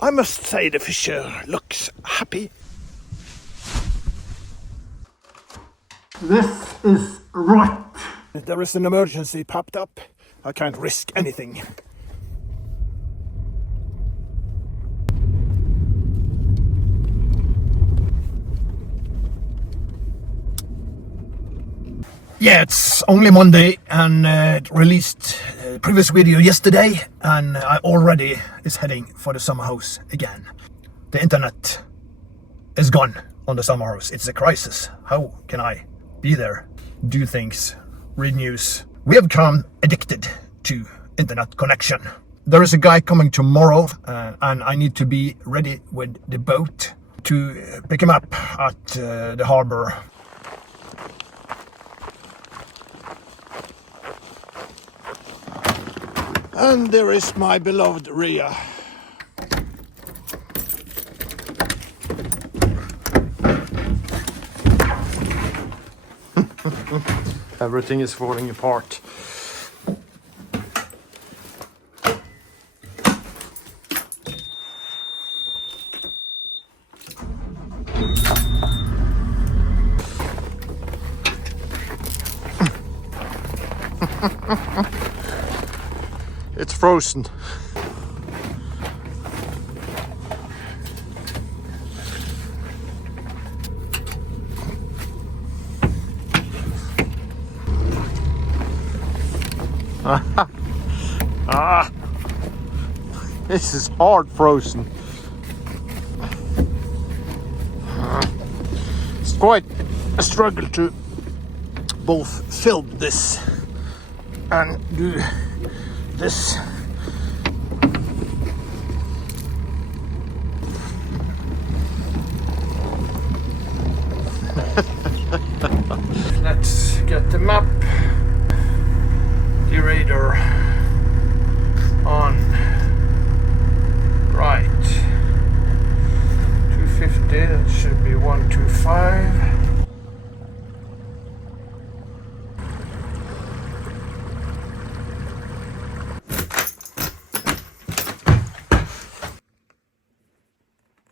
I must say the fisher looks happy. This is right. There is an emergency popped up. I can't risk anything. Yeah, it's only Monday and it released a previous video yesterday, and I already is heading for the summer house again. The internet is gone on the summer house. It's a crisis. How can I be there, do things, read news? We have become addicted to internet connection. There is a guy coming tomorrow and I need to be ready with the boat to pick him up at the harbor. And there is my beloved Rhea. Everything is falling apart. It's frozen. This is hard frozen. It's quite a struggle to both film this and do this. Let's get the map, the radar on right. 250, that should be 125.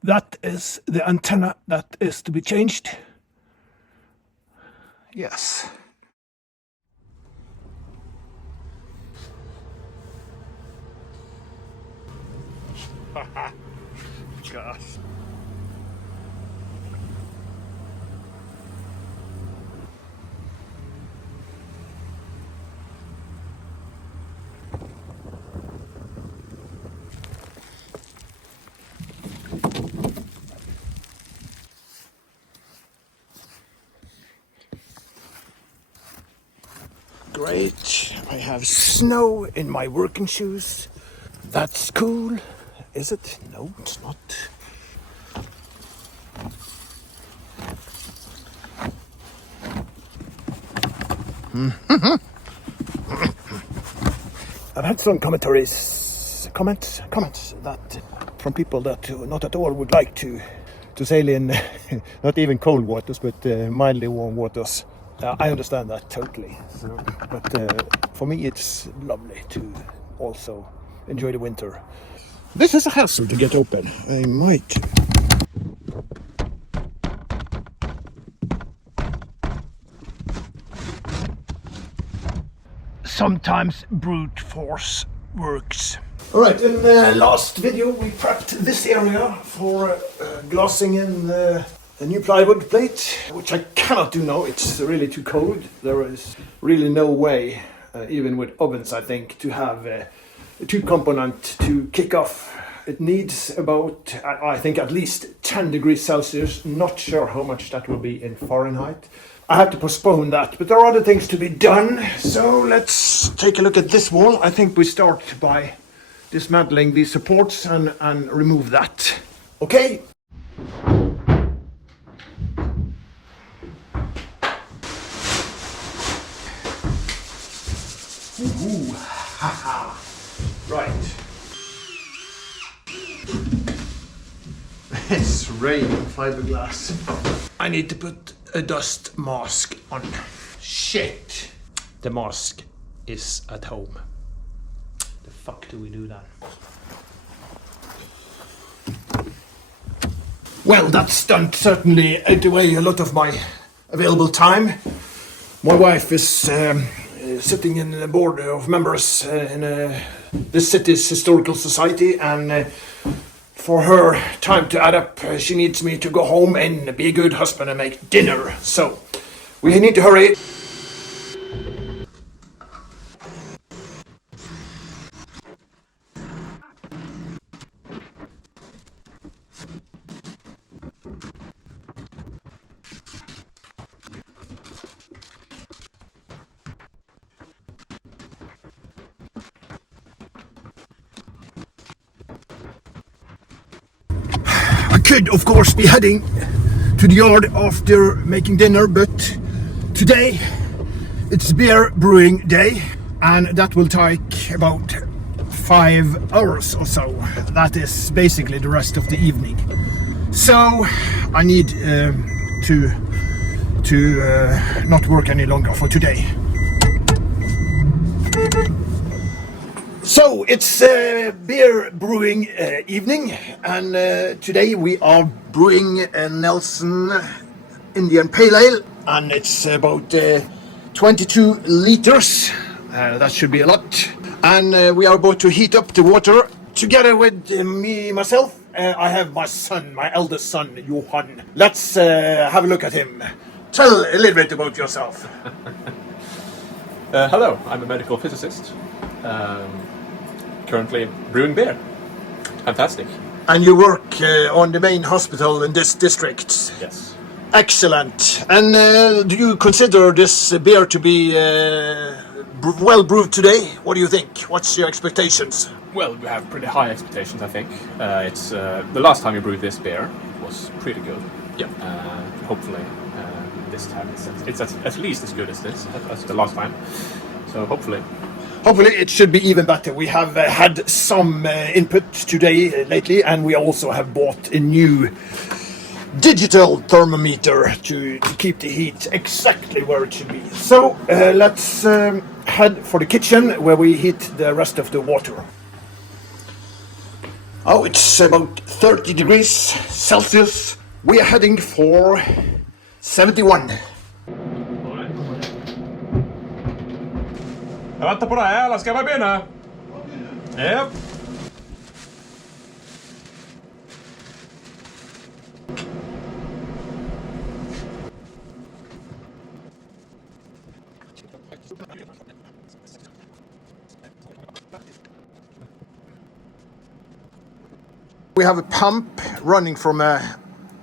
That is the antenna that is to be changed. Yes. Gosh. Great, I have snow in my working shoes. That's cool. Is it? No, it's not. I've had some comments that from people that not at all would like to sail in not even cold waters, but mildly warm waters. I understand that totally. So, but for me, it's lovely to also enjoy the winter. This is a hassle to get open. I might. Sometimes brute force works. Alright, in the last video we prepped this area for glassing in a new plywood plate, which I cannot do now. It's really too cold. There is really no way, even with ovens I think, to have a two-component to kick off. It needs about, I think, at least 10 degrees Celsius. Not sure how much that will be in Fahrenheit. I have to postpone that, but there are other things to be done. So let's take a look at this wall. I think we start by dismantling these supports and remove that. Okay? Ooh, haha. Right. It's raining fiberglass. I need to put a dust mask on. Shit. The mask is at home. The fuck do we do that? Well, that stunt certainly ate away a lot of my available time. My wife is sitting in the board of members in this city's historical society, and for her time to add up, she needs me to go home and be a good husband and make dinner. So we need to hurry. I could, of course, be heading to the yard after making dinner, but today it's beer brewing day, and that will take about 5 hours or so. That is basically the rest of the evening. So I need to not work any longer for today. So it's beer brewing evening, and today we are brewing a Nelson Indian Pale Ale, and it's about 22 liters. That should be a lot. And we are about to heat up the water together with myself. I have my son, my eldest son, Johan. Let's have a look at him. Tell a little bit about yourself. Hello, I'm a medical physicist. Currently brewing beer. Fantastic. And you work on the main hospital in this district? Yes. Excellent. And do you consider this beer to be well brewed today? What do you think? What's your expectations? Well, we have pretty high expectations, I think. It's the last time we brewed this beer was pretty good. Yeah. Hopefully, this time it's at least as good as this as the last time. So hopefully it should be even better. We have had some input today lately, and we also have bought a new digital thermometer to keep the heat exactly where it should be. So let's head for the kitchen where we heat the rest of the water. Oh, it's about 30 degrees Celsius. We are heading for 71. Jag väntar på det här, eller ska jag börja? Yep. We have a pump running from a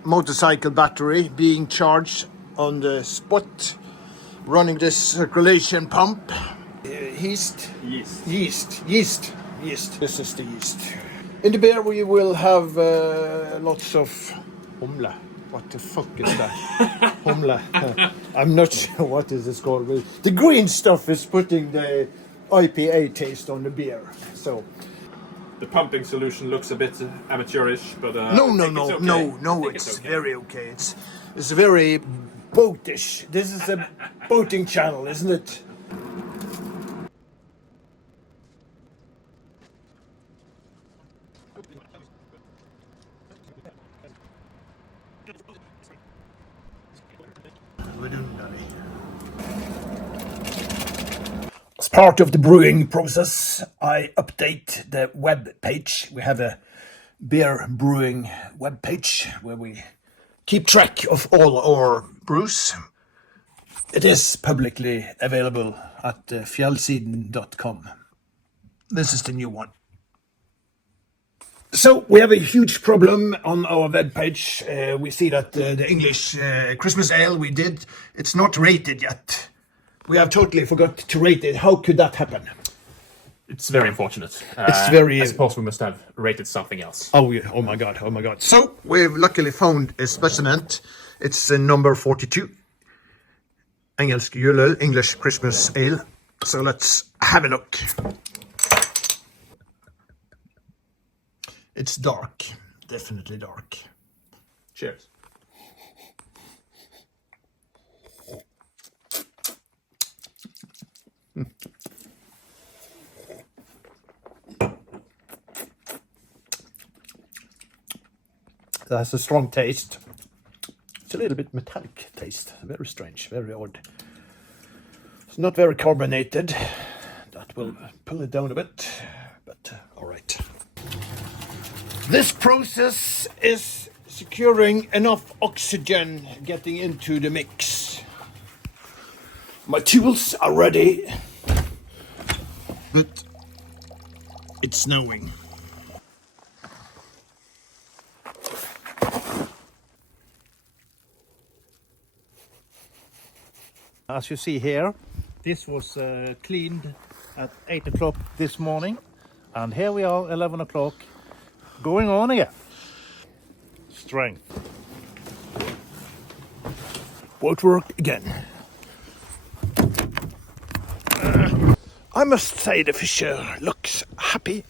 motorcycle battery being charged on the spot, running this circulation pump. Yeast. This is the yeast. In the beer we will have lots of humle. What the fuck is that? Humle. I'm not sure what is this called. The green stuff is putting the IPA taste on the beer. So The pumping solution looks a bit amateurish, but no, it's okay. Very okay. It's very boatish. This is a boating channel, isn't it? As part of the brewing process, I update the web page. We have a beer brewing web page where we keep track of all our brews. It is publicly available at fjellsiden.com. This is the new one. So we have a huge problem on our web page. We see that the English Christmas ale we did, it's not rated yet. We have totally forgot to rate it. How could that happen? it's very unfortunate. I suppose we must have rated something else. Oh, yeah. Oh my god. So we've luckily found a specimen. It's number 42. Engelsk juleøl, English Christmas ale. So let's have a look. It's dark. Definitely dark. Cheers. has a strong taste. It's a little bit metallic taste, very strange, very odd. It's not very carbonated. That will pull it down a bit, but all right. This process is securing enough oxygen getting into the mix. My tools are ready, but it's snowing. As you see here, this was cleaned at 8 o'clock this morning, and here we are 11 o'clock going on again. Strength. Won't work again. I must say the fisher looks happy.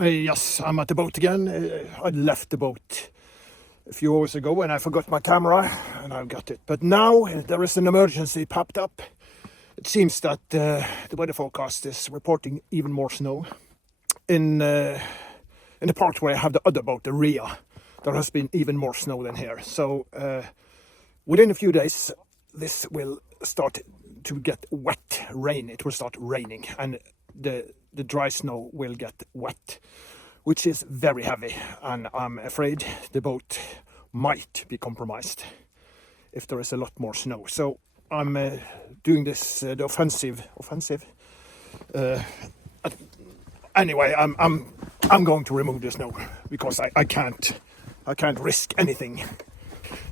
Yes, I'm at the boat again. I left the boat a few hours ago and I forgot my camera and I've got it. But now there is an emergency popped up. It seems that the weather forecast is reporting even more snow. In the part where I have the other boat, the Rhea, there has been even more snow than here. So within a few days, this will start to get wet rain. It will start raining and the dry snow will get wet, which is very heavy, and I'm afraid the boat might be compromised if there is a lot more snow. So I'm doing this the offensive. Anyway, I'm going to remove the snow because I can't risk anything.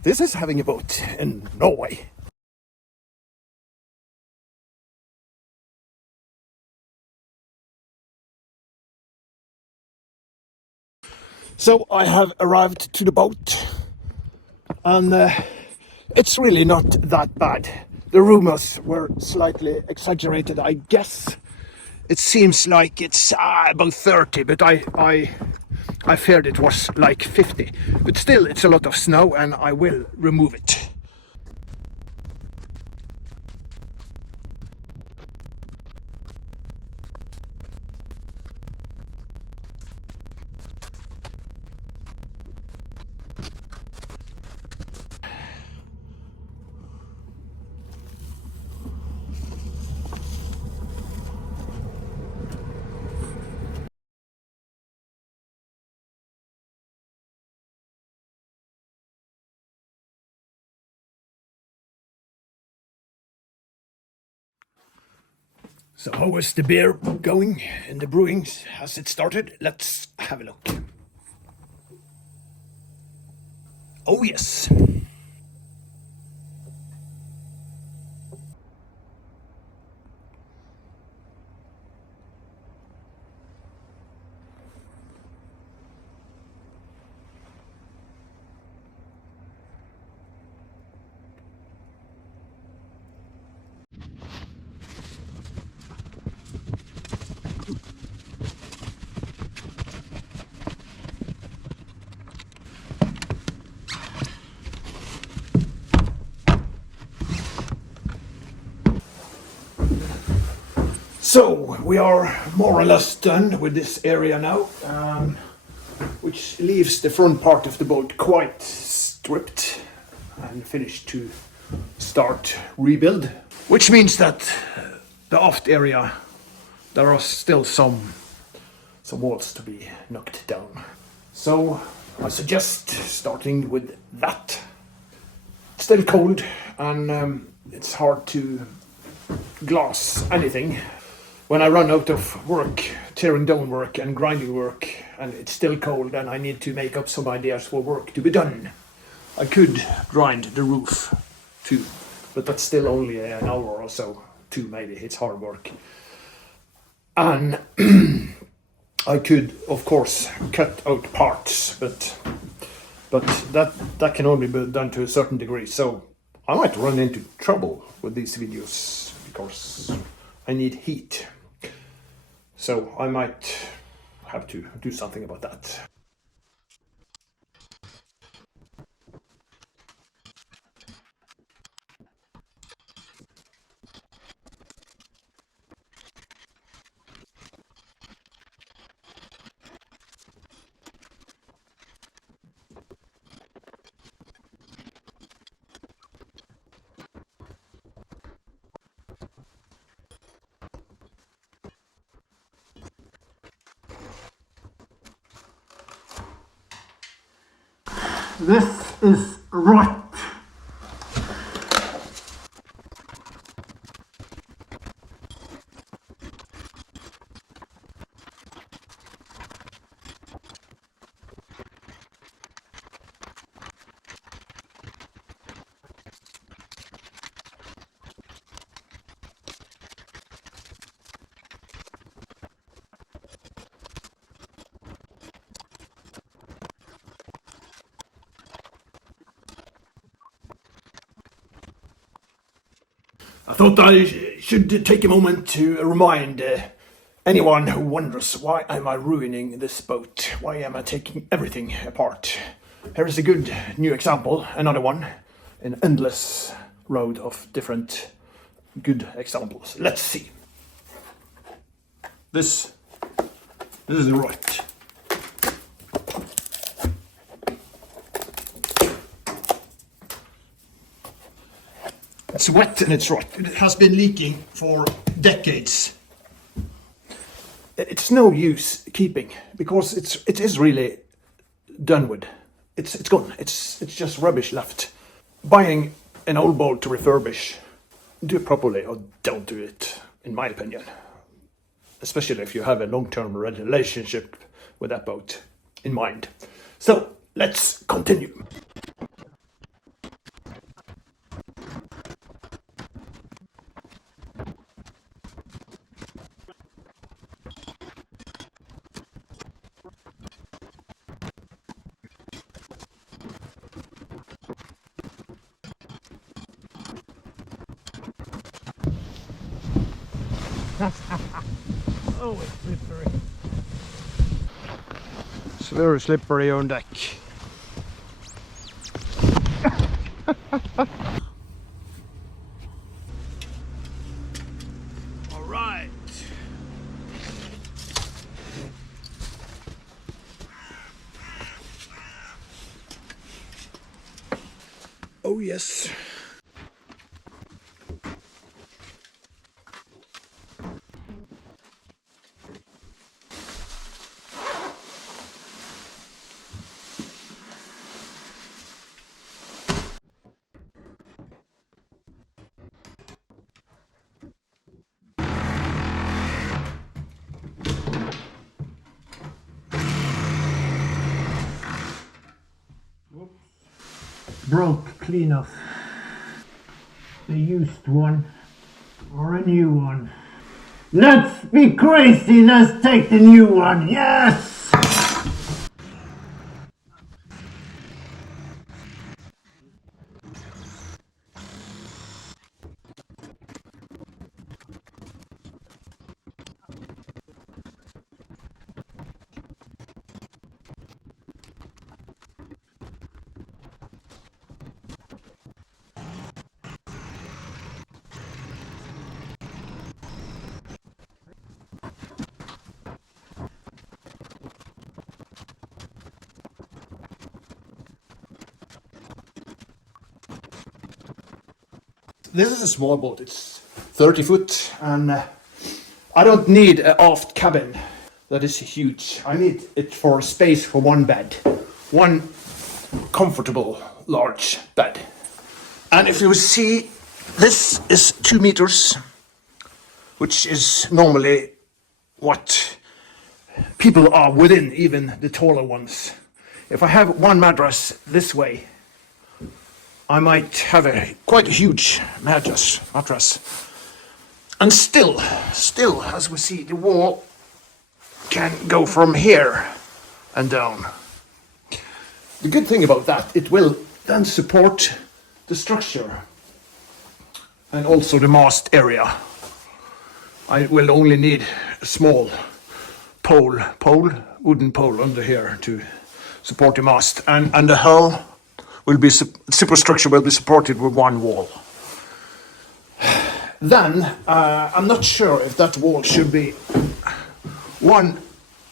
This is having a boat in Norway. So I have arrived to the boat, and it's really not that bad. The rumors were slightly exaggerated, I guess. It seems like it's about 30, but I feared it was like 50. But still, it's a lot of snow, and I will remove it. So how is the beer going in the brewing? Has it started? Let's have a look. Oh yes. So we are more or less done with this area now, which leaves the front part of the boat quite stripped and finished to start rebuild. Which means that the aft area, there are still some walls to be knocked down. So I suggest starting with that. It's still cold and it's hard to glass anything. When I run out of work, tearing down work and grinding work, and it's still cold and I need to make up some ideas for work to be done, I could grind the roof too, but that's still only an hour or so, two maybe, it's hard work. And I could, of course, cut out parts, but that can only be done to a certain degree, so I might run into trouble with these videos, because I need heat. So I might have to do something about that. This is right. I thought I should take a moment to remind anyone who wonders, why am I ruining this boat? Why am I taking everything apart? Here is a good new example, another one, an endless road of different good examples. Let's see. This is the right. It's wet and it's rot. It has been leaking for decades. It's no use keeping, because it is really done with. It's gone. It's just rubbish left. Buying an old boat to refurbish, do it properly or don't do it, in my opinion. Especially if you have a long-term relationship with that boat in mind. So let's continue. Oh, it's slippery. It's very slippery on deck. All right. Oh yes. Whoops. broke clean off the used one or a new one. Let's be crazy, let's take the new one, yes! This is a small boat, it's 30 foot, and I don't need an aft cabin that is huge. I need it for space for one bed, one comfortable large bed. And if you see, this is 2 meters, which is normally what people are within, even the taller ones. If I have one mattress this way, I might have quite a huge mattress. And still, as we see, the wall can go from here and down. The good thing about that, it will then support the structure and also the mast area. I will only need a small wooden pole under here to support the mast, and the hull will be superstructure will be supported with one wall. Then I'm not sure if that wall should be one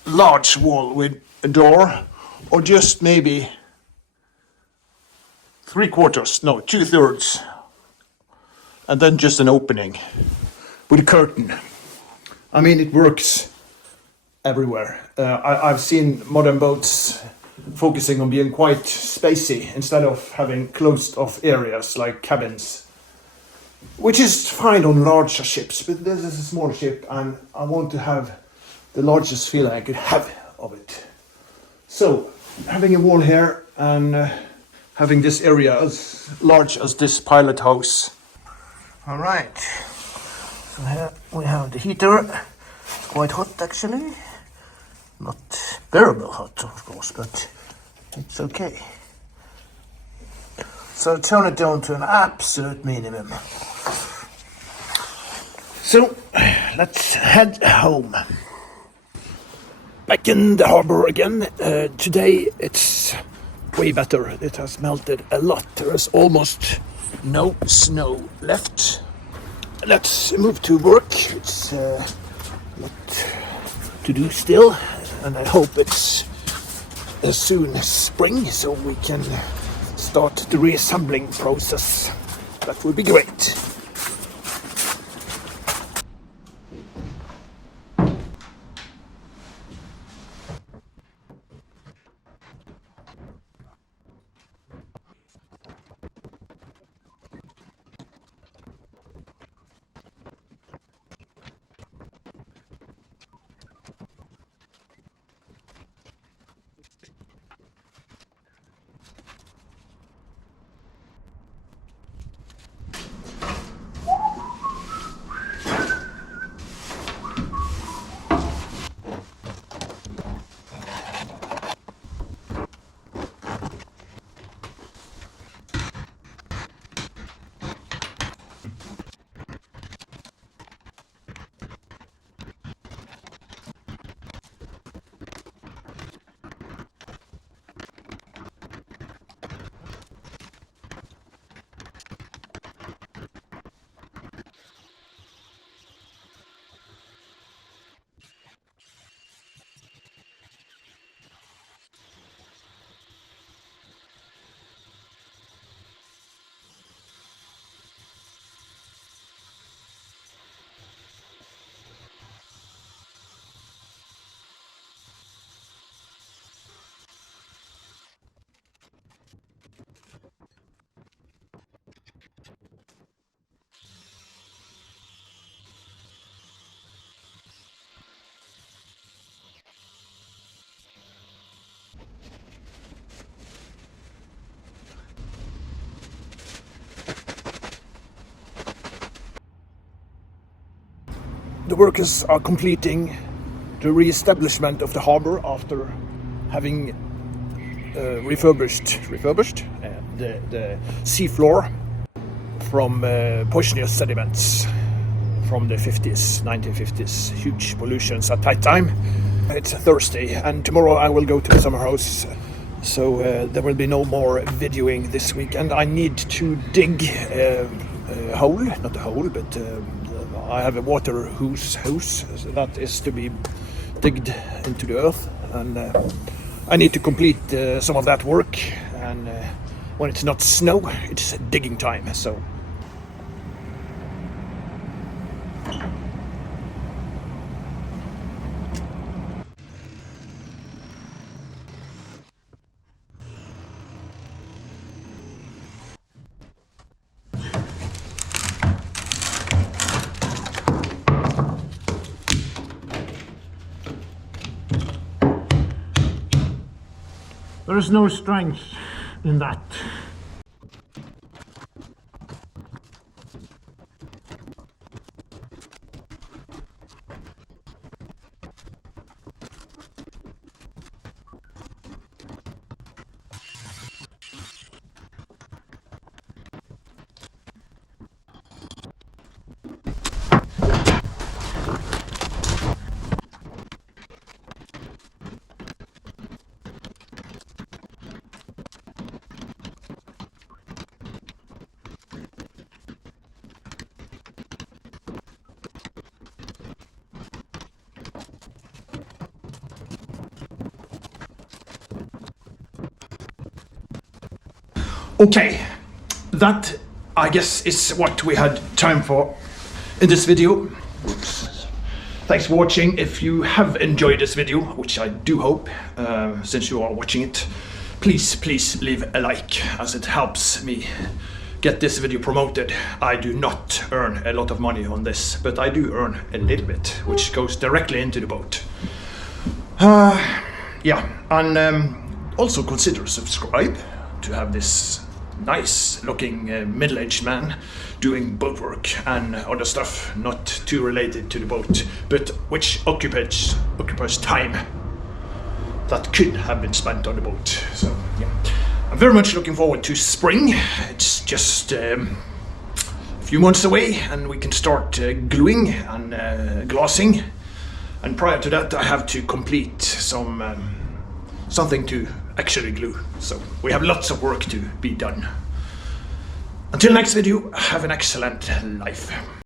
large wall with a door, or just maybe 2/3, and then just an opening with a curtain. I mean, it works everywhere. I've seen modern boats focusing on being quite spacey instead of having closed off areas like cabins, which is fine on larger ships, but this is a small ship and I want to have the largest feeling I could have of it. So having a wall here and having this area as large as this pilot house. All right, so here we have the heater. It's quite hot actually. Not bearable hot, of course, but it's okay. So turn it down to an absolute minimum. So let's head home. Back in the harbor again. Today it's way better. It has melted a lot. There is almost no snow left. Let's move to work. It's a lot to do still, and I hope it's as soon as spring so we can start the reassembling process. That would be great. the workers are completing the re-establishment of the harbor after having refurbished the seafloor from poisonous sediments from the 50s, 1950s. Huge pollutions at that time. It's Thursday, and tomorrow I will go to the summer house, so there will be no more videoing this weekend. I need to dig a hole, not a hole, but I have a water hose that is to be digged into the earth, and I need to complete some of that work. And when it's not snow, it's digging time. So. There is no strength in that. Okay, that I guess is what we had time for in this video. Oops. Thanks for watching. If you have enjoyed this video, which I do hope, since you are watching it, please leave a like, as it helps me get this video promoted. I do not earn a lot of money on this, but I do earn a little bit, which goes directly into the boat. Yeah, and also consider subscribe to have this nice looking middle-aged man doing boat work and other stuff not too related to the boat, but which occupies time that could have been spent on the boat. So yeah, I'm very much looking forward to spring. It's just a few months away and we can start gluing and glassing, and prior to that I have to complete something to actually glue. So we have lots of work to be done. Until next video, have an excellent life.